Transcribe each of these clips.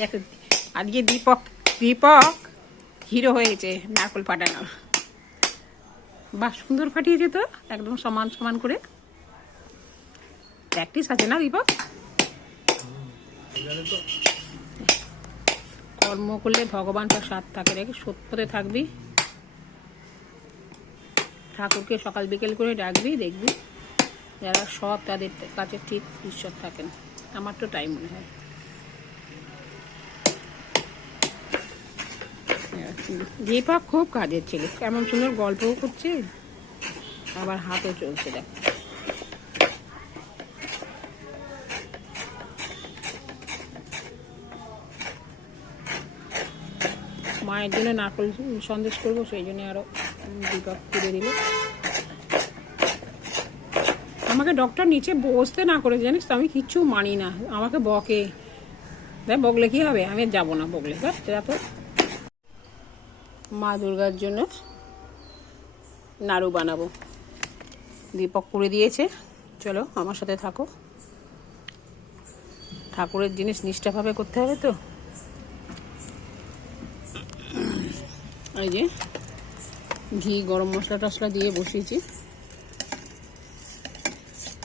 দেখো আজকে দীপক দীপক হিরো হয়েছে নারকোল ফাটানো। বাহ, সুন্দর ফাটিয়েছে তো, একদম সমান সমান করে। প্র্যাকটিস আছে না দীপক? কর্ম করলে ভগবান তার সাথ থাকে, রেখে সত্যতে থাকবি, ঠাকুরকে সকাল বিকেল করে ডাকবি, দেখবি যারা সব তাদের কাছে ঠিক ঈশ্বর থাকেন। আমার তো তাই মনে হয়। দীপক খুব কাজের ছেলে, কেমন সুন্দর গল্পও করছে, আবার হাতও চলছে। দেখ মায়ের জন্য নারকোল সন্দেশ করবো, সেই জন্য আরো দীপক তুলে দিল। আমাকে ডক্টর নিচে বসতে না করে, জানিস তো আমি কিচ্ছু মানি না, আমাকে বকে। দেখ বকলে কি হবে, আমি যাবো না বকলে। দেখ তো মা দুর্গার জন্য নাড়ু বানাবো, দীপক করে দিয়েছে। চলো আমার সাথে থাকো, ঠাকুরের জিনিস নিষ্ঠাভাবে করতে হবে তো। এই যে ঘি, গরম মশলা টশলা দিয়ে বসিয়েছি,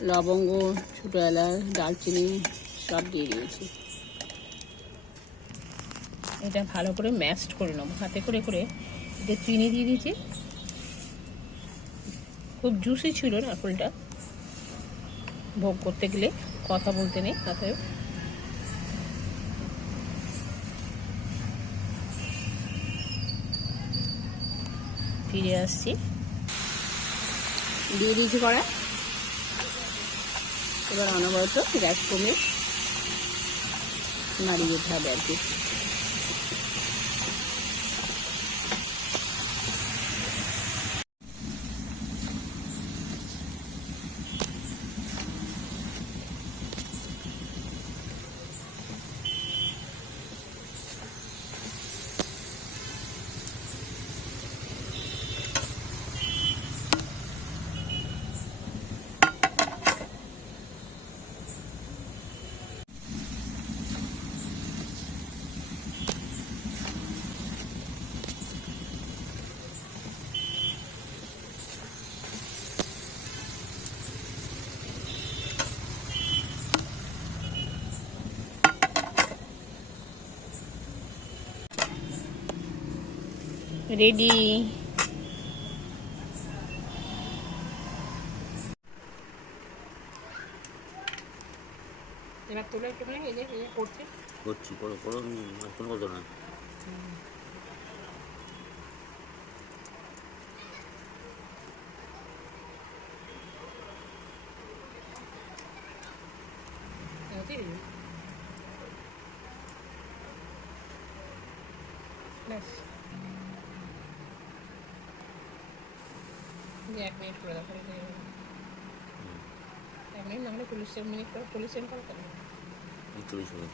লবঙ্গ, ছোটো এলাচ, দারচিনি সব দিয়ে দিয়েছি। এটা ভালো করে ম্যাশড করে নেবো হাতে করে করে। এতে চিনি দিয়ে দিয়েছি, খুব জুসি ছিল নারকোলটা, ভোগ করতে গেলে কথা বলতে নেই হাতে। ফিরে আসছি, দিয়ে দিয়েছি কড়া। এবার অনবরত গ্যাস কমে নাড়িয়ে যেতে হবে আর কি। রেডি। এবার তোলা একটু, এই যে করছে, করছি, করো করো, কোনো কথা না। এক মিনিট করে দেখো, 1 মিনিট না হলে 40 মিনিট করে, 40 সেকেন্ড করে। 40 মিনিট।